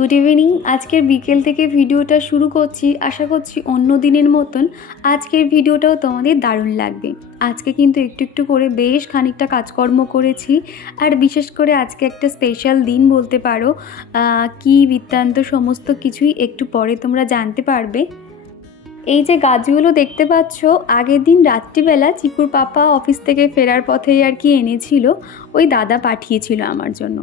Good evening. आजकेर बिकेल थेके भिडियोटा शुरू करछि। आशा करछि अन्य दिनेर मतन आजकेर भिडियोटाओ तोमादेर दारुण लागबे। आजके किन्तु एकटु एकटु करे बेश खानिकटा काजकर्म करेछि और विशेष करे आजके एकटा स्पेशल दिन बोलते पारो। कि वृत्तान्त समस्त किछुई एकटु परे तोमरा जानते पारबे। এই যে গাছগুলো দেখতে পাচ্ছ, আগের দিন রাত্রিবেলা চিকুর পাপা অফিস থেকে ফেরার পথেই আর কি এনেছিল, ওই দাদা পাঠিয়েছিল আমার জন্য।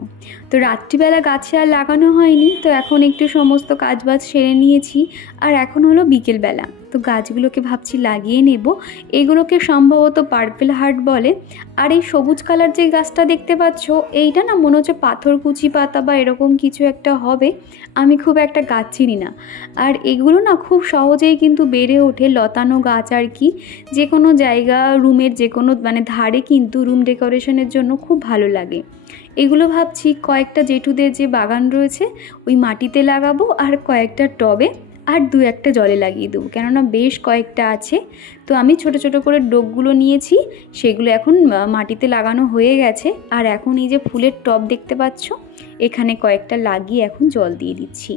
তো রাত্রিবেলা গাছে আর লাগানো হয়নি, তো এখন একটু সমস্ত কাজবাজ সেরে নিয়েছি আর এখন হলো বিকেলবেলা। তো গাছগুলোকে ভাবছি লাগিয়ে নেব। এগুলোকে সম্ভবত পার্পেল হার্ট বলে। আর এই সবুজ কালার যে গাছটা দেখতে পাচ্ছ, এইটা না মনে হচ্ছে পাথরকুচি পাতা বা এরকম কিছু একটা হবে। আমি খুব একটা গাছ চিনি না। আর এগুলো না খুব সহজেই কিন্তু বেড়ে ওঠে, লতানো গাছ আর কি। যে কোনো জায়গা, রুমের যে কোনো মানে ধারে কিন্তু রুম ডেকোরেশনের জন্য খুব ভালো লাগে। এগুলো ভাবছি কয়েকটা জেঠুদের যে বাগান রয়েছে ওই মাটিতে লাগাবো আর কয়েকটা টবে আর দু একটা জলে লাগিয়ে দেবো, কেননা বেশ কয়েকটা আছে। তো আমি ছোট ছোট করে ডোকগুলো নিয়েছি, সেগুলো এখন মাটিতে লাগানো হয়ে গেছে। আর এখন এই যে ফুলের টব দেখতে পাচ্ছ, এখানে কয়েকটা লাগিয়ে এখন জল দিয়ে দিচ্ছি।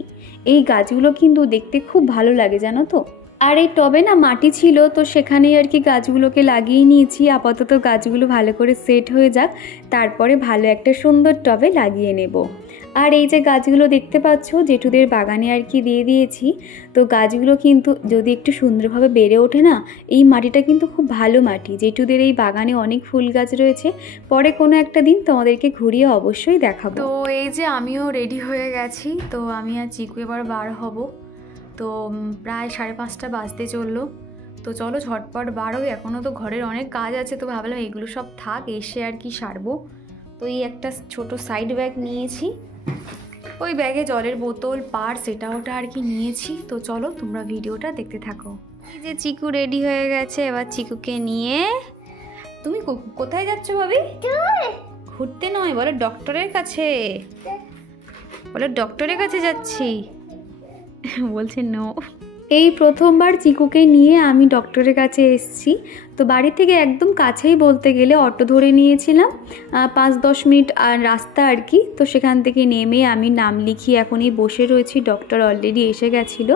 এই গাছগুলো কিন্তু দেখতে খুব ভালো লাগে জানো তো। আর এই টবে না মাটি ছিল, তো সেখানেই আর কি গাছগুলোকে লাগিয়ে নিয়েছি। আপাতত গাছগুলো ভালো করে সেট হয়ে যাক, তারপরে ভালো একটা সুন্দর টবে লাগিয়ে নেব। আর এই যে গাছগুলো দেখতে পাচ্ছ জেঠুদের বাগানে আর কি দিয়ে দিয়েছি। তো গাছগুলো কিন্তু যদি একটু সুন্দরভাবে বেড়ে ওঠে না, এই মাটিটা কিন্তু খুব ভালো মাটি। জেঠুদের এই বাগানে অনেক ফুল গাছ রয়েছে, পরে কোনো একটা দিন তোমাদেরকে ঘুরিয়ে অবশ্যই দেখাবো। তো এই যে আমিও রেডি হয়ে গেছি। তো আমি আর চিকু এবার বার হব। তো প্রায় 5:30 বাজতে চললো। তো চলো ঝটপট বাড়ো, এখনও তো ঘরের অনেক কাজ আছে। তো ভাবলাম এগুলো সব থাক, এসে আর কি সারবো। তো এই একটা ছোট সাইড ব্যাগ নিয়েছি, ওই ব্যাগে জলের বোতল, পার্স, এটা ওটা আর কি নিয়েছি। তো চলো তোমরা ভিডিওটা দেখতে থাকো। এই যে চিকু রেডি হয়ে গেছে, এবার চিকুকে নিয়ে তুমি কোথায় যাচ্ছ ভাবি? ঘুরতে নয়, বলো ডক্টরের কাছে। বলো ডক্টরের কাছে যাচ্ছি। বলছে নো। এই প্রথমবার চিকুকে নিয়ে আমি ডক্টরের কাছে এসেছি। তো বাড়ি থেকে একদম কাছেই বলতে গেলে, অটো ধরে নিয়েছিলাম, 5-10 মিনিট রাস্তা আর কি। তো সেখান থেকে নেমে আমি নাম লিখিয়ে এখনই বসে রয়েছি। ডক্টর অলরেডি এসে গেছিলো।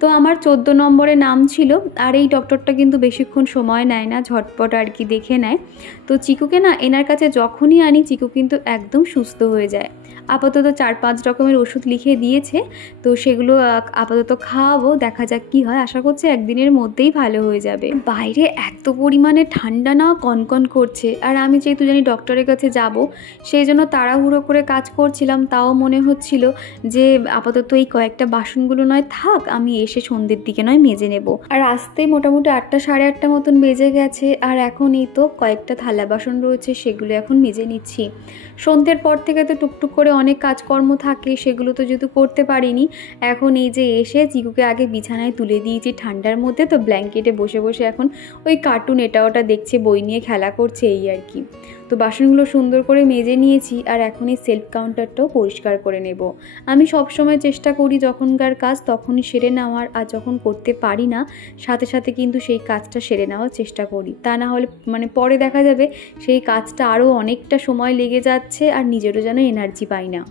তো আমার 14 নম্বরে নাম ছিল। আর এই ডক্টরটা কিন্তু বেশিক্ষণ সময় নেয় না, ঝটপট আর কি দেখে নেয়। তো চিকুকে না এনার কাছে যখনই আনি, চিকু কিন্তু একদম সুস্থ হয়ে যায়। আপাতত 4-5 রকমের ওষুধ লিখে দিয়েছে, তো সেগুলো আপাতত খাওয়াবো, দেখা যাক কি হয়। আশা করছি একদিনের মধ্যেই ভালো হয়ে যাবে। বাইরে এত পরিমাণে ঠান্ডা না, কনকন করছে। আর আমি যেহেতু জানি ডক্টরের কাছে যাব, সেই জন্য তাড়াহুড়ো করে কাজ করছিলাম। তাও মনে হচ্ছিল যে আপাতত এই কয়েকটা বাসনগুলো নয় থাক, আমি এসে সন্ধ্যের দিকে নয় মেজে নেব। আর আসতে মোটামুটি 8টা 8:30 মতন বেজে গেছে। আর এখন এই তো কয়েকটা থালা বাসন রয়েছে, সেগুলো এখন মেজে নিচ্ছি। সন্ধ্যের পর থেকে তো টুকটুক করে অনেক কাজকর্ম থাকে, সেগুলো তো যেহেতু করতে পারিনি। এখন এই যে এসে চিকুকে আগে বিছানায় তুলে দিয়েছি ঠান্ডার মধ্যে। তো ব্ল্যাঙ্কেটে বসে বসে এখন ওই কার্টুন এটা ওটা দেখছে, বই নিয়ে খেলা করছে, এই আর কি। তো বাসনগুলো সুন্দর করে মেজে নিয়েছি। আর এখন এই সেলফ কাউন্টারটাও পরিষ্কার করে নেব। আমি সবসময় চেষ্টা করি যখনকার কাজ তখনই সেরে নেওয়ার, আর যখন করতে পারি না সাথে সাথে কিন্তু সেই কাজটা সেরে নেওয়ার চেষ্টা করি। তা না হলে মানে পরে দেখা যাবে সেই কাজটা আরও অনেকটা সময় লেগে যাচ্ছে আর নিজেরও যেন এনার্জি পাই না।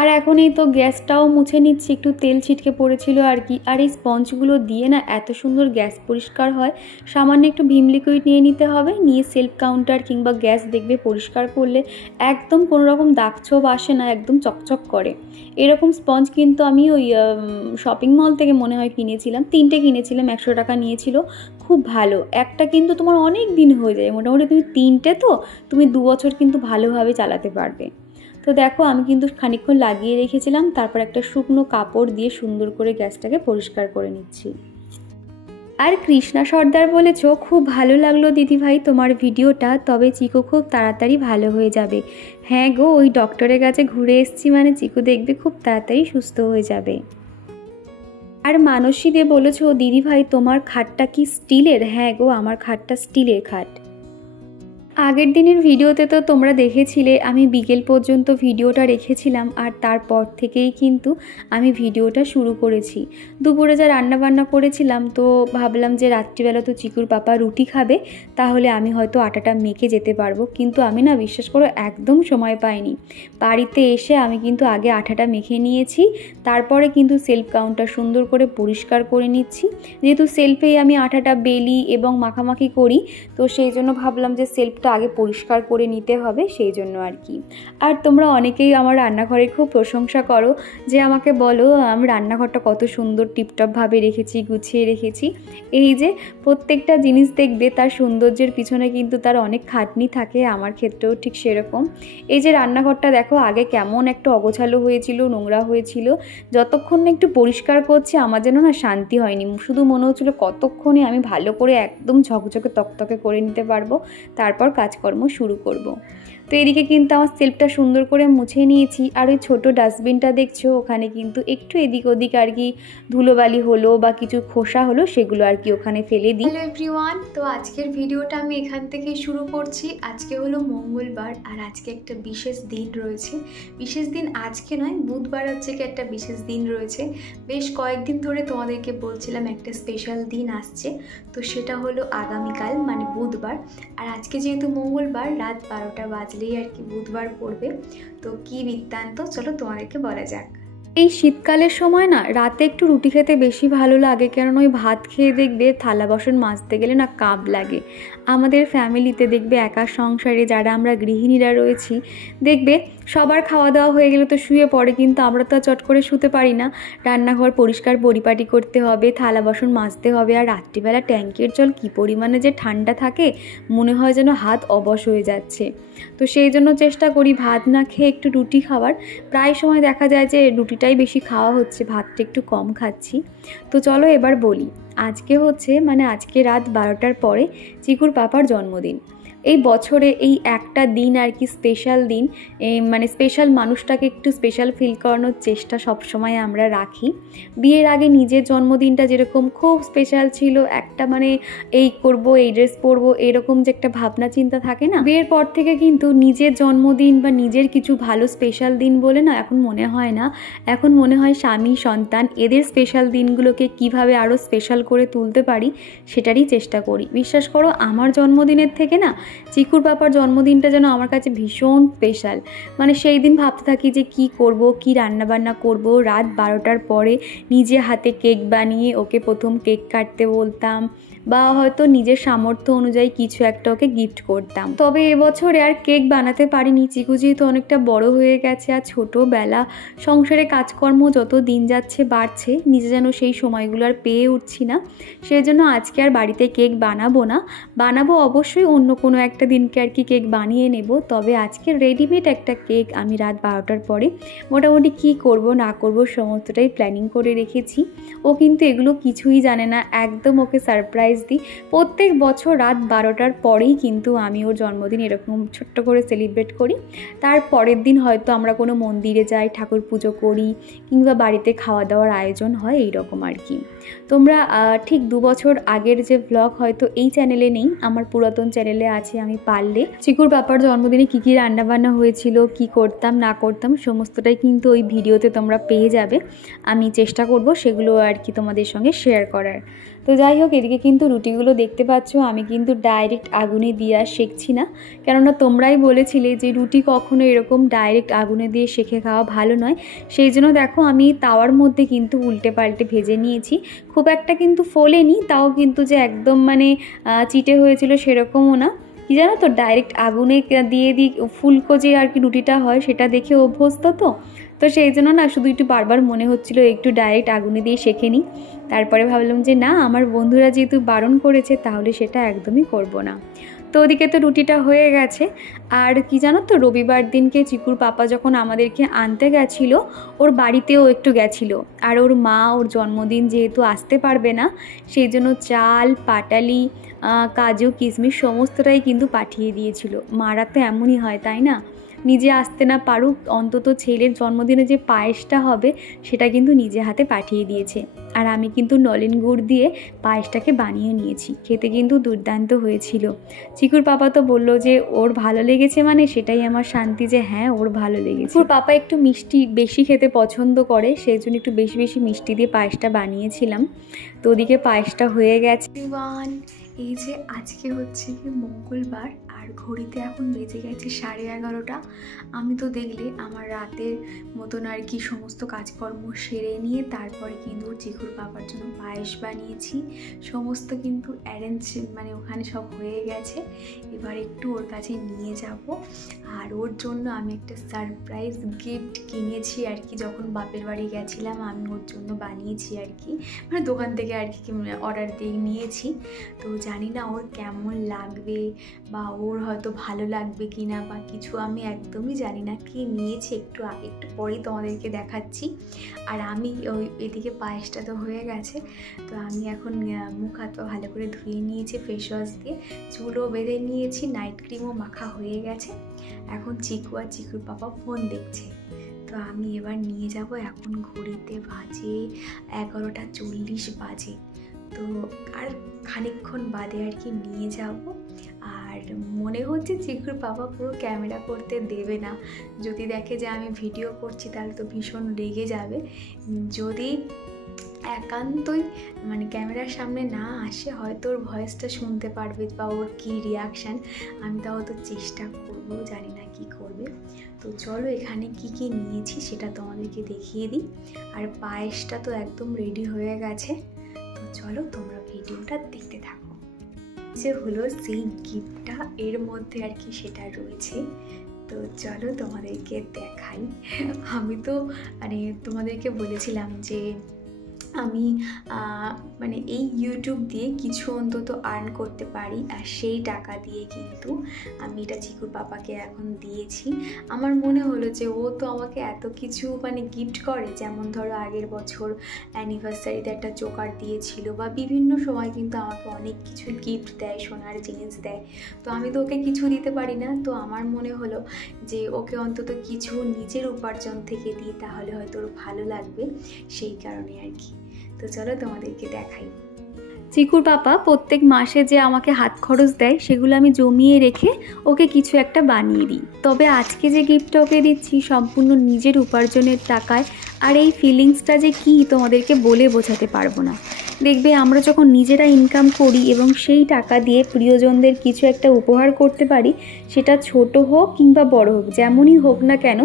আর এখন এই তো গ্যাসটাও মুছে নিচ্ছি, একটু তেল ছিটকে পড়েছিল আর কি। আর এই স্পঞ্জগুলো দিয়ে না এত সুন্দর গ্যাস পরিষ্কার হয়। সামান্য একটু ভিম লিকুইড নিয়ে নিতে হবে, নিয়ে সেলফ কাউন্টার কিংবা গ্যাস দেখবে পরিষ্কার করলে একদম কোনো রকম দাগ ছোপ আসে না, একদম চকচক করে। এরকম স্পঞ্জ কিন্তু আমি ওই শপিং মল থেকে মনে হয় কিনেছিলাম, 3টে কিনেছিলাম, 100 টাকা নিয়েছিল। খুব ভালো, একটা কিন্তু তোমার অনেক দিন হয়ে যায়। মোটামুটি তুমি 3টে তো তুমি 2 বছর কিন্তু ভালোভাবে চালাতে পারবে। তো দেখো আমি কিন্তু খানিকক্ষণ লাগিয়ে রেখেছিলাম, তারপর একটা শুকনো কাপড় দিয়ে সুন্দর করে গ্যাসটাকে পরিষ্কার করে নিচ্ছি। আর কৃষ্ণা সর্দার বলেছ, খুব ভালো লাগলো দিদিভাই তোমার ভিডিওটা, তবে চিকু খুব তাড়াতাড়ি ভালো হয়ে যাবে। হ্যাঁ গো, ওই ডক্টরের কাছে ঘুরে এসেছি মানে চিকু দেখবে খুব তাড়াতাড়ি সুস্থ হয়ে যাবে। আর মানসী দে বলেছ, দিদিভাই তোমার খাটটা কি স্টিলের? হ্যাঁ গো, আমার খাটটা স্টিলের খাট। আগের দিনের ভিডিওতে তো তোমরা দেখেছিলে আমি বিকেল পর্যন্ত ভিডিওটা রেখেছিলাম, আর তারপর থেকেই কিন্তু আমি ভিডিওটা শুরু করেছি। দুপুরে যা রান্নাবান্না করেছিলাম, তো ভাবলাম যে রাত্রিবেলা তো চিকুর পাপা রুটি খাবে, তাহলে আমি হয়তো আটাটা মেখে যেতে পারবো। কিন্তু আমি না, বিশ্বাস করো, একদম সময় পাইনি। বাড়িতে এসে আমি কিন্তু আগে আটাটা মেখে নিয়েছি, তারপরে কিন্তু সেলফ কাউন্টার সুন্দর করে পরিষ্কার করে নিচ্ছি। যেহেতু সেলফেই আমি আটাটা বেলি এবং মাখামাখি করি, তো সেই জন্য ভাবলাম যে সেলফটা আগে পরিষ্কার করে নিতে হবে, সেই জন্য আর কি। আর তোমরা অনেকেই আমার রান্নাঘরে খুব প্রশংসা করো, যে আমাকে বলো আমি রান্নাঘরটা কত সুন্দর টিপটপভাবে রেখেছি, গুছিয়ে রেখেছি। এই যে প্রত্যেকটা জিনিস দেখবে তার সৌন্দর্যের পিছনে কিন্তু তার অনেক খাটনি থাকে, আমার ক্ষেত্রেও ঠিক সেরকম। এই যে রান্নাঘরটা দেখো, আগে কেমন একটু অগোছালো হয়েছিল, নোংরা হয়েছিল। যতক্ষণ না একটু পরিষ্কার করছি আমার যেন না শান্তি হয়নি, শুধু মনে হচ্ছিলো কতক্ষণে আমি ভালো করে একদম ঝকঝকে তকতকে করে নিতে পারবো, তারপর কাজকর্ম শুরু করব। তো এদিকে কিন্তু আমার সেলফটা সুন্দর করে মুছে নিয়েছি। আর ওই ছোটো ডাস্টবিনটা দেখছো, ওখানে কিন্তু একটু এদিক ওদিক আর কি ধুলোবালি হলো বা কিছু খোসা হলো, সেগুলো আর কি ওখানে ফেলে দিই। হ্যালো এভরিওয়ান, তো আজকের ভিডিওটা আমি এখান থেকে শুরু করছি। আজকে হলো মঙ্গলবার, আর আজকে একটা বিশেষ দিন রয়েছে। বিশেষ দিন আজকে নয়, বুধবার হচ্ছে কি একটা বিশেষ দিন রয়েছে। বেশ কয়েকদিন ধরে তোমাদেরকে বলছিলাম একটা স্পেশাল দিন আসছে, তো সেটা হলো আগামীকাল মানে বুধবার। আর আজকে যেহেতু মঙ্গলবার, রাত 12টা বাজলেই আর কি বুধবার পড়বে। তো কী বৃত্তান্ত, চলো তোমাদেরকে বলা যাক। এই শীতকালের সময় না রাতে একটু রুটি খেতে বেশি ভালো লাগে, কারণ ওই ভাত খেয়ে দেখবে থালা বাসন মাজতে গেলে না কাঁপ লাগে। আমাদের ফ্যামিলিতে দেখবে একা সংসারে যারা আমরা গৃহিণীরা রয়েছি, দেখবে সবার খাওয়া দাওয়া হয়ে গেলে তো শুয়ে পড়ে, কিন্তু আমরা তো চট করে শুতে পারি না। রান্নাঘর পরিষ্কার পরিপাটি করতে হবে, থালা বাসন মাজতে হবে। আর রাত্রিবেলা ট্যাঙ্কের জল কী পরিমাণে যে ঠান্ডা থাকে, মনে হয় যেন হাত অবশ হয়ে যাচ্ছে। তো সেই জন্য চেষ্টা করি ভাত না খেয়ে একটু রুটি খাওয়ার। প্রায় সময় দেখা যায় যে রুটিটাই বেশি খাওয়া হচ্ছে, ভাতটা একটু কম খাচ্ছি। তো চলো এবার বলি, আজকে হচ্ছে আজকে রাত 12টার পরে চিকুর পাপার জন্মদিন। এই বছরে এই একটা দিন আর কি স্পেশাল দিন, স্পেশাল মানুষটাকে একটু স্পেশাল ফিল করানোর চেষ্টা সবসময় আমরা রাখি। বিয়ের আগে নিজের জন্মদিনটা যেরকম খুব স্পেশাল ছিল, একটা এই করব, এই ড্রেস পরবো, এরকম যে একটা ভাবনা চিন্তা থাকে না, বিয়ের পর থেকে কিন্তু নিজের জন্মদিন বা নিজের কিছু ভালো স্পেশাল দিন বলে না এখন মনে হয় না। এখন মনে হয় স্বামী সন্তান এদের স্পেশাল দিনগুলোকে কিভাবে আরও স্পেশাল করে তুলতে পারি, সেটারই চেষ্টা করি। বিশ্বাস করো, আমার জন্মদিনের থেকে না চিকুর পাপার জন্মদিনটা যেন আমার কাছে ভীষণ স্পেশাল। সেই দিন ভাবতে থাকি যে কি করব, কি রান্নাবান্না করব। রাত 12টার পরে নিজে হাতে কেক বানিয়ে ওকে প্রথম কেক কাটতে বলতাম, বা হয়তো নিজের সামর্থ্য অনুযায়ী কিছু একটা ওকে গিফট করতাম। তবে এবছরে আর কেক বানাতে পারিনি, চিকু যেহেতু অনেকটা বড় হয়ে গেছে, আর ছোটোবেলা সংসারে কাজকর্ম যত দিন যাচ্ছে বাড়ছে, নিজে যেন সেই সময়গুলো আর পেয়ে উঠছি না। সেই জন্য আজকে আর বাড়িতে কেক বানাবো না, বানাবো অবশ্যই অন্য কোনো একটা দিনকে আর কি কেক বানিয়ে নেব। তবে আজকে রেডিমেড একটা কেক আমি রাত 12টার পরে মোটামুটি কি করব না করব সমস্তটাই প্ল্যানিং করে রেখেছি। ও কিন্তু এগুলো কিছুই জানে না, একদম ওকে সারপ্রাইজ দিই। প্রত্যেক বছর রাত 12টার পরেই কিন্তু আমি ওর জন্মদিন এরকম ছোট্ট করে সেলিব্রেট করি। তার পরের দিন হয়তো আমরা কোনো মন্দিরে যাই, ঠাকুর পুজো করি, কিংবা বাড়িতে খাওয়া দাওয়ার আয়োজন হয়, এই রকম আর কি। তোমরা ঠিক 2 বছর আগের যে ব্লগ হয়তো এই চ্যানেলে নেই, আমার পুরাতন চ্যানেলে আছে। আমি পারলে চিকুর পাপার জন্মদিনে কী কী রান্নাবান্না হয়েছিল, কি করতাম না করতাম, সমস্তটাই কিন্তু ওই ভিডিওতে তোমরা পেয়ে যাবে। আমি চেষ্টা করব সেগুলো আর কি তোমাদের সঙ্গে শেয়ার করার। তো যাই হোক, এদিকে কিন্তু রুটিগুলো দেখতে পাচ্ছ, আমি কিন্তু ডাইরেক্ট আগুনে দিয়ে আর সেঁকছি না, কেননা তোমরাই বলেছিলে যে রুটি কখনো এরকম ডাইরেক্ট আগুনে দিয়ে সেঁকে খাওয়া ভালো নয়। সেই জন্য দেখো আমি তাওয়ার মধ্যে কিন্তু উল্টে পাল্টে ভেজে নিয়েছি। খুব একটা কিন্তু ফোলেনি, তাও কিন্তু যে একদম চিটে হয়েছিল সেরকমও না। কি জানো তো, ডাইরেক্ট আগুনে দিয়ে দিই ফুলকো যে আর কি রুটিটা হয়, সেটা দেখে অভ্যস্ত তো সেই জন্য না শুধু একটু বারবার মনে হচ্ছিল একটু ডাইরেক্ট আগুনে দিয়ে সেঁকে নিই। তারপরে ভাবলাম যে না, আমার বন্ধুরা যেহেতু বারণ করেছে তাহলে সেটা একদমই করব না। তো ওদিকে তো রুটিটা হয়ে গেছে। আর কি জানো তো, রবিবার দিনকে চিকুর পাপা যখন আমাদেরকে আনতে গেছিলো, ওর বাড়িতেও একটু গেছিলো। আর ওর মা ওর জন্মদিন যেহেতু আসতে পারবে না, সেই জন্য চাল, পাটালি, কাজু, কিশমিশ সমস্তটাই কিন্তু পাঠিয়ে দিয়েছিল। মারা তো এমনই হয়, তাই না? নিজে আসতে না পারুক, অন্তত ছেলের জন্মদিনে যে পায়েসটা হবে সেটা কিন্তু নিজে হাতে পাঠিয়ে দিয়েছে। আর আমি কিন্তু নলেন গুড় দিয়ে পায়েসটাকে বানিয়ে নিয়েছি, খেতে কিন্তু দুর্দান্ত হয়েছিল। চিকুর পাপা তো বললো যে ওর ভালো লেগেছে, মানে সেটাই আমার শান্তি যে হ্যাঁ ওর ভালো লেগেছে। ওর পাপা একটু মিষ্টি বেশি খেতে পছন্দ করে, সেই জন্য একটু বেশি বেশি মিষ্টি দিয়ে পায়েসটা বানিয়েছিলাম। তো ওদিকে পায়েসটা হয়ে গেছে। এই যে আজকে হচ্ছে কি মঙ্গলবার, আর ঘড়িতে এখন বেজে গেছে 11:30। আমি তো দেখলে আমার রাতের মতন আর কি সমস্ত কাজকর্ম সেরে নিয়ে তারপরে কিন্তু চিকুর পাপার জন্য পায়েস বানিয়েছি। সমস্ত কিন্তু অ্যারেঞ্জ মানে ওখানে সব হয়ে গেছে। এবার একটু ওর কাছে নিয়ে যাব, আর ওর জন্য আমি একটা সারপ্রাইজ গিফট কিনেছি আর কি। যখন বাপের বাড়ি গেছিলাম আমি ওর জন্য বানিয়েছি আর কি, মানে দোকান থেকে আর কি অর্ডার দিয়ে নিয়েছি। তো জানি না ওর কেমন লাগবে বা ওর হয়তো ভালো লাগবে কি না বা কিছু, আমি একদমই জানি না। কি নিয়েছি একটু পরেই তোমাদেরকে দেখাচ্ছি। আর আমি এদিকে পায়েসটা তো হয়ে গেছে, তো আমি এখন মুখ হাত পা ভালো করে ধুয়ে নিয়েছি ফেস ওয়াশ দিয়ে, চুলও বেঁধে নিয়েছি, নাইট ক্রিমও মাখা হয়ে গেছে। এখন চিকু আর চিকুর পাপা ফোন দেখছে। তো আমি এবার নিয়ে যাব। এখন ঘড়িতে বাজে 11:40 বাজে। তো আর খানিকক্ষণ বাদে আর কি নিয়ে যাব। আর মনে হচ্ছে চিকুর বাবা পুরো ক্যামেরা করতে দেবে না, যদি দেখে যে আমি ভিডিও করছি তাহলে তো ভীষণ রেগে যাবে। যদি একান্তই মানে ক্যামেরার সামনে না আসে হয়তো ওর ভয়েসটা শুনতে পারবে বা ওর কী রিয়াকশান, আমি তাও তো চেষ্টা করব, জানি না কি করবে। তো চলো এখানে কি কি নিয়েছি সেটা তোমাদেরকে দেখিয়ে দিই। আর পায়েসটা তো একদম রেডি হয়ে গেছে, তো চলো তোমরা ভিডিওটা দেখতে থাকো। যে হলো সেই গিফটটা, এর মধ্যে আর কি সেটা রয়েছে। তো চলো তোমাদেরকে দেখাই। আমি তো মানে তোমাদেরকে বলেছিলাম যে আমি মানে এই ইউটিউব দিয়ে কিছু অন্তত আর্ন করতে পারি, আর সেই টাকা দিয়ে কিন্তু আমি এটা চিকুর পাপাকে এখন দিয়েছি। আমার মনে হলো যে ও তো আমাকে এত কিছু মানে গিফট করে, যেমন ধরো আগের বছর অ্যানিভার্সারিতে একটা চোকার দিয়েছিল, বা বিভিন্ন সময় কিন্তু আমাকে অনেক কিছু গিফট দেয়, সোনার জিনিস দেয়। তো আমি তো ওকে কিছু দিতে পারি না, তো আমার মনে হলো যে ওকে অন্তত কিছু নিজের উপার্জন থেকে দিই, তাহলে হয়তো ওর ভালো লাগবে, সেই কারণে আর কি। তো চলো তোমাদেরকে দেখাই। চিকুর পাপা প্রত্যেক মাসে যে আমাকে হাত খরচ দেয় সেগুলো আমি জমিয়ে রেখে ওকে কিছু একটা বানিয়ে দিই। তবে আজকে যে গিফটটা ওকে দিচ্ছি সম্পূর্ণ নিজের উপার্জনের টাকায়, আর এই ফিলিংসটা যে কী তোমাদেরকে বলে বোঝাতে পারবো না। দেখবে আমরা যখন নিজেরা ইনকাম করি এবং সেই টাকা দিয়ে প্রিয়জনদের কিছু একটা উপহার করতে পারি, সেটা ছোট হোক কিংবা বড় হোক, যেমনই হোক না কেন,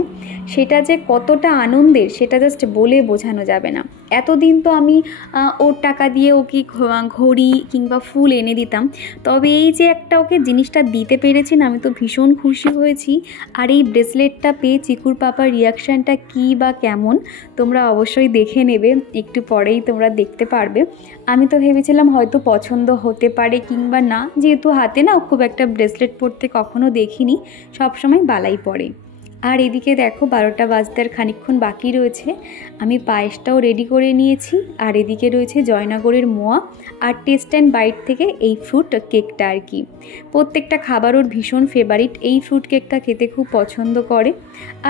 সেটা যে কতটা আনন্দের সেটা জাস্ট বলে বোঝানো যাবে না। এতদিন তো আমি ওর টাকা দিয়ে ওকে ঘড়ি কিংবা ফুল এনে দিতাম, তবে এই যে একটা ওকে জিনিসটা দিতে পেরেছি না, আমি তো ভীষণ খুশি হয়েছি। আর এই ব্রেসলেটটা পেয়ে চিকুর পাপার রিয়াকশানটা কী বা কেমন তোমরা অবশ্যই দেখে নেবে, একটু পরেই তোমরা দেখতে পারবে। আমি তো ভেবেছিলাম হয়তো পছন্দ হতে পারে কিংবা না, যেহেতু হাতে না খুব একটা ব্রেসলেট পরতে কখনো দেখিনি, সবসময় বালাই পরে। আর এদিকে দেখো 12টা বাজতে আর খানিকক্ষণ বাকি রয়েছে, আমি পায়েসটাও রেডি করে নিয়েছি। আর এদিকে রয়েছে জয়নগরের মোয়া আর টেস্ট অ্যান্ড বাইট থেকে এই ফ্রুট কেকটা আর কি। প্রত্যেকটা খাবার ওর ভীষণ ফেভারিট, এই ফ্রুট কেকটা খেতে খুব পছন্দ করে।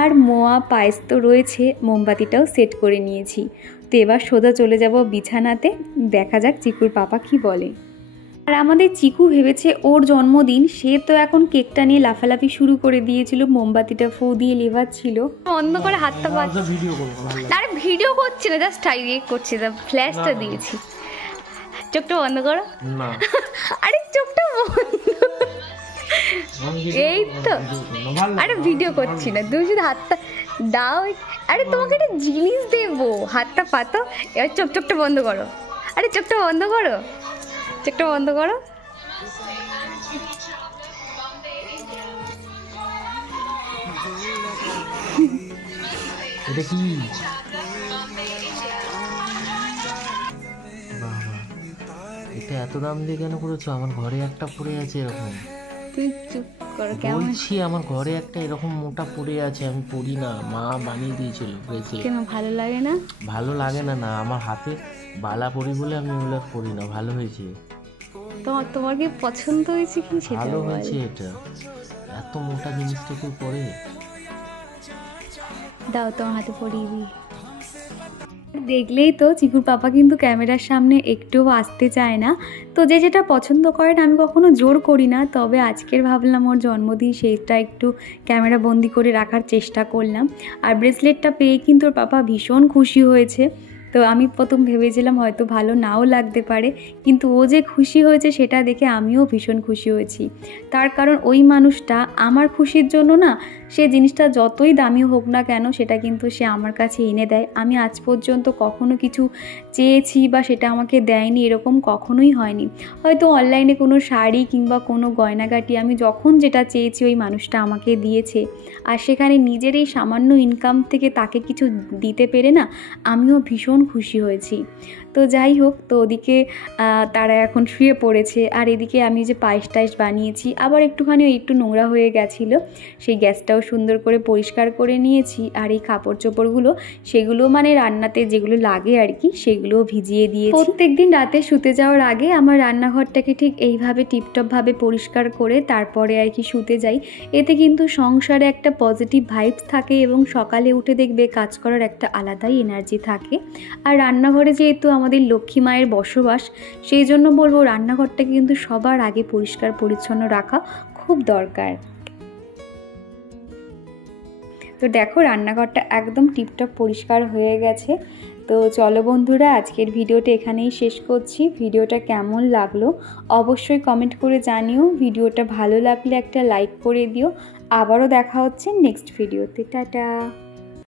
আর মোয়া পায়েস তো রয়েছে, মোমবাতিটাও সেট করে নিয়েছি। তো এবার সোজা চলে যাব বিছানাতে, দেখা যাক চিকুর পাপা কি বলে। আর আমাদের চিকু ভেবেছে ওর জন্মদিন, সে তো এখন কেকটা নিয়ে লাফালাফি শুরু করে দিয়েছিল, মোমবাতিটা ফু দিয়ে লেভাচ্ছিল। অন্য করে হাতটা পাচ্ছে, আরে ভিডিও করছি না, জাস্ট ইয়ে করছি, ফ্ল্যাশটা দিয়েছি। চোখটা বন্ধ করো, আরে চোখটা বন্ধ, এই তো। আরে ভিডিও করছি না, তুমি শুধু হাতটা দাও। আরে তোমাকে একটা জিনিস দেবো, হাতটা পাতো। এবার চোখটা বন্ধ করো, আরে চোখটা বন্ধ করো, চোখটা বন্ধ করো। এটা কি? এটা এত দাম দিয়ে কেন করেছো? আমার ঘরে একটা পড়ে আছে এরকম। তুই চুপ করো, কেমন বলছি আমার ঘরে একটা এরকম মোটা পড়ে আছে, আমি পরি না, মা বানিয়ে দিয়েছিল। কেন ভালো লাগে না? ভালো লাগে না, না আমার হাতে বালা পরি বলে আমি ওগুলো পরি না। ভালো হয়েছে। তোমার কি পছন্দ হয়েছে কি? সেটা ভালো হয়েছে। এটা এত মোটা জিনিসটা কেউ পরে? দাও তোমার হাতে পরিয়ে দিই। দেখলেই তো চিকুর পাপা কিন্তু ক্যামেরার সামনে একটুও আসতে চায় না। তো যে যেটা পছন্দ করে না আমি কখনো জোর করি না, তবে আজকের ভাবলাম ওর জন্মদিন সেইটা একটু ক্যামেরা বন্দি করে রাখার চেষ্টা করলাম। আর ব্রেসলেটটা পেয়ে কিন্তু ওর পাপা ভীষণ খুশি হয়েছে। তো আমি প্রথম ভেবেছিলাম হয়তো ভালো নাও লাগতে পারে, কিন্তু ও যে খুশি হয়েছে সেটা দেখে আমিও ভীষণ খুশি হয়েছি। তার কারণ ওই মানুষটা আমার খুশির জন্য না, সে জিনিসটা যতই দামি হোক না কেন সেটা কিন্তু সে আমার কাছে এনে দেয়। আমি আজ পর্যন্ত কখনো কিছু চেয়েছি বা সেটা আমাকে দেয়নি, এরকম কখনোই হয়নি। হয়তো অনলাইনে কোনো শাড়ি কিংবা কোনো গয়নাগাটি আমি যখন যেটা চেয়েছি ওই মানুষটা আমাকে দিয়েছে, আর সেখানে নিজের এই সামান্য ইনকাম থেকে তাকে কিছু দিতে পেরে না আমিও ভীষণ খুশি হয়েছি। তো যাই হোক, তো ওদিকে তারা এখন শুয়ে পড়েছে, আর এদিকে আমি যে পায়েস টাইস বানিয়েছি আবার একটুখানি একটু নোংরা হয়ে গেছিলো, সেই গ্যাসটাও সুন্দর করে পরিষ্কার করে নিয়েছি। আর এই কাপড় চোপড়গুলো সেগুলো মানে রান্নাতে যেগুলো লাগে আর কি সেগুলোও ভিজিয়ে দিয়েছি। প্রত্যেকদিন রাতে শুতে যাওয়ার আগে আমার রান্নাঘরটাকে ঠিক এইভাবে টিপটপভাবে পরিষ্কার করে তারপরে আর কি শুতে যাই। এতে কিন্তু সংসারে একটা পজিটিভ ভাইবস থাকে এবং সকালে উঠে দেখবে কাজ করার একটা আলাদাই এনার্জি থাকে। আর রান্নাঘরে যেহেতু আমাদের লক্ষ্মী মায়ের বসবাস, সেই জন্য বলবো রান্নাঘরটাকে কিন্তু সবার আগে পরিষ্কার পরিচ্ছন্ন রাখা খুব দরকার। তো দেখো রান্নাঘরটা একদম টিপটপ পরিষ্কার হয়ে গেছে। তো চলো বন্ধুরা, আজকের ভিডিওটা এখানেই শেষ করছি। ভিডিওটা কেমন লাগলো অবশ্যই কমেন্ট করে জানিও। ভিডিওটা ভালো লাগলে একটা লাইক করে দিও। আবারও দেখা হচ্ছে নেক্সট ভিডিওতে। টাটা।